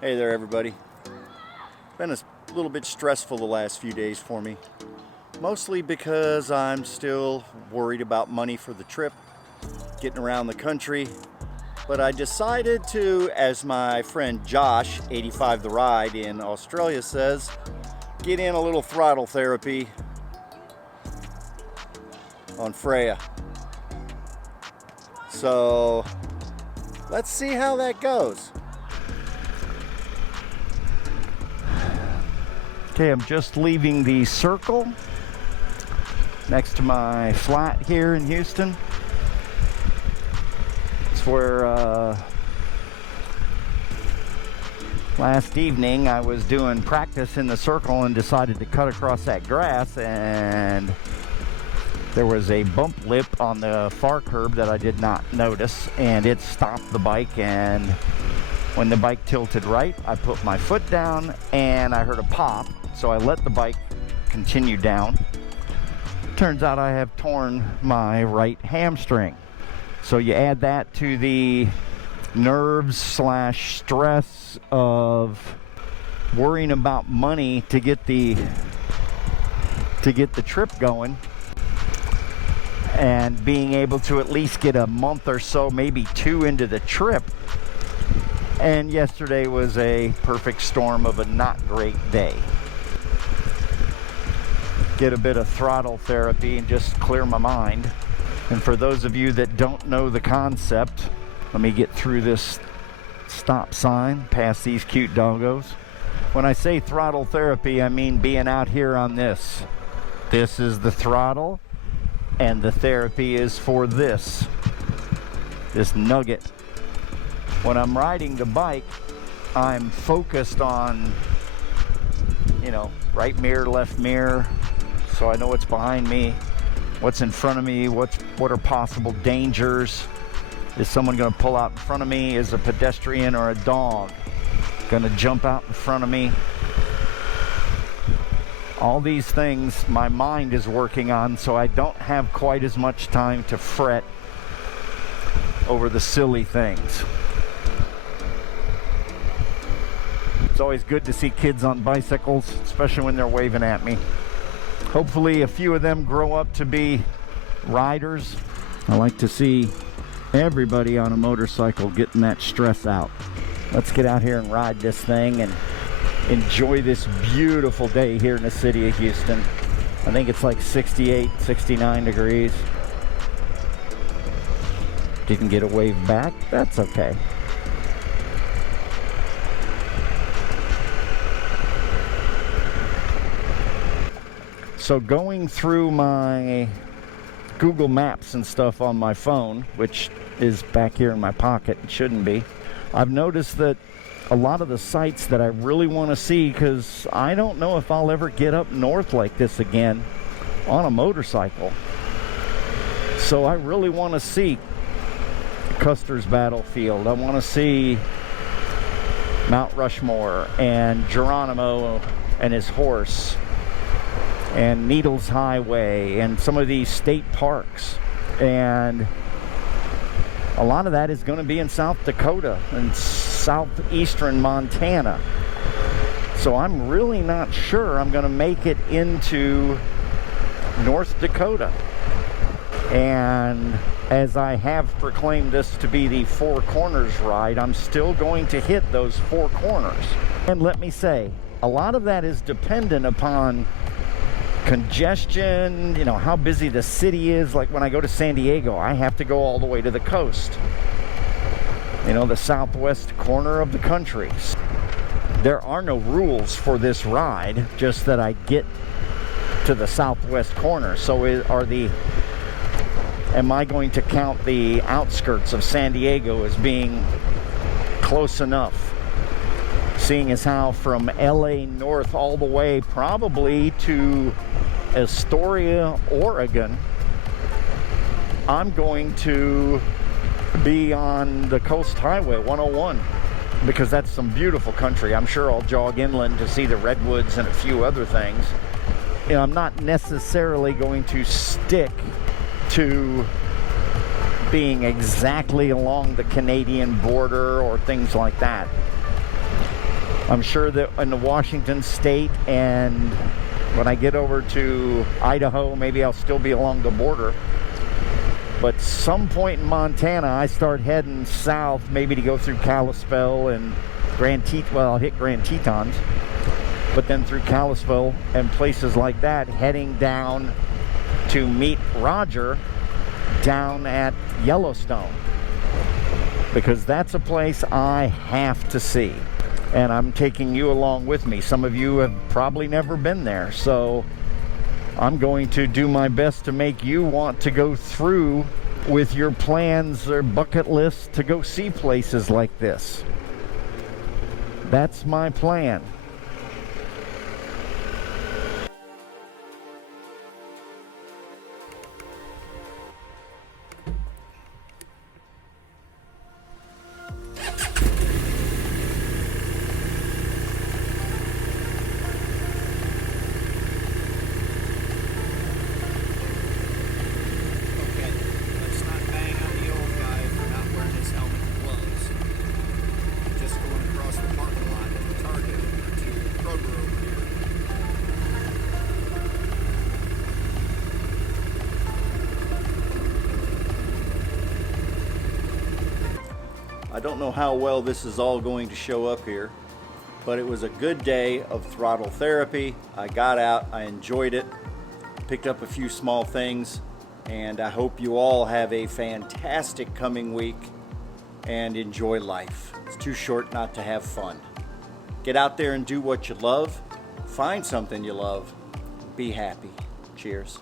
Hey there, everybody. Been a little bit stressful the last few days for me. Mostly because I'm still worried about money for the trip, getting around the country. But I decided to, as my friend Josh, 85 The Ride in Australia says, get in a little throttle therapy on Freya. So let's see how that goes. Okay, I'm just leaving the circle next to my flat here in Houston. It's where last evening I was doing practice in the circle and decided to cut across that grass, and there was a bump lip on the far curb that I did not notice, and it stopped the bike. And when the bike tilted right, I put my foot down and I heard a pop. So I let the bike continue down. Turns out I have torn my right hamstring. So you add that to the nerves / stress of worrying about money to get the trip going, and being able to at least get a month or so, maybe 2 into the trip. And yesterday was a perfect storm of a not great day. Get a bit of throttle therapy and just clear my mind. And for those of you that don't know the concept, let me get through this stop sign, past these cute doggos. When I say throttle therapy, I mean being out here on this. This is the throttle, and the therapy is for this nugget. When I'm riding the bike, I'm focused on, right mirror, left mirror, so I know what's behind me, what's in front of me, what are possible dangers. Is someone going to pull out in front of me? Is a pedestrian or a dog going to jump out in front of me? All these things my mind is working on, so I don't have quite as much time to fret over the silly things. It's always good to see kids on bicycles, especially when they're waving at me. Hopefully a few of them grow up to be riders. I like to see everybody on a motorcycle getting that stress out. Let's get out here and ride this thing and enjoy this beautiful day here in the city of Houston. I think it's like 68, 69 degrees. Didn't get a wave back. That's okay. So going through my Google Maps and stuff on my phone, which is back here in my pocket, it shouldn't be, I've noticed that a lot of the sites that I really want to see, because I don't know if I'll ever get up north like this again on a motorcycle. So I really want to see Custer's Battlefield. I want to see Mount Rushmore and Geronimo and his horse, and Needles Highway, and some of these state parks. And a lot of that is going to be in South Dakota and southeastern Montana. So I'm really not sure I'm going to make it into North Dakota. And as I have proclaimed this to be the Four Corners ride, I'm still going to hit those 4 corners. And let me say, a lot of that is dependent upon congestion, how busy the city is. Like when I go to San Diego, I have to go all the way to the coast, the southwest corner of the country. There are no rules for this ride, just that I get to the southwest corner. So am I going to count the outskirts of San Diego as being close enough? Seeing as how from LA north all the way probably to Astoria, Oregon, I'm going to be on the Coast Highway 101, because that's some beautiful country. I'm sure I'll jog inland to see the redwoods and a few other things. I'm not necessarily going to stick to being exactly along the Canadian border or things like that. I'm sure that in the Washington state, and when I get over to Idaho, maybe I'll still be along the border. But some point in Montana, I start heading south, maybe to go through Kalispell and I'll hit Grand Tetons, but then through Kalispell and places like that, heading down to meet Roger down at Yellowstone, because that's a place I have to see, and I'm taking you along with me. Some of you have probably never been there, so I'm going to do my best to make you want to go through with your plans or bucket list to go see places like this. That's my plan. I don't know how well this is all going to show up here, but it was a good day of throttle therapy. I got out, I enjoyed it, picked up a few small things, and I hope you all have a fantastic coming week and enjoy life. It's too short not to have fun. Get out there and do what you love, find something you love, be happy. Cheers.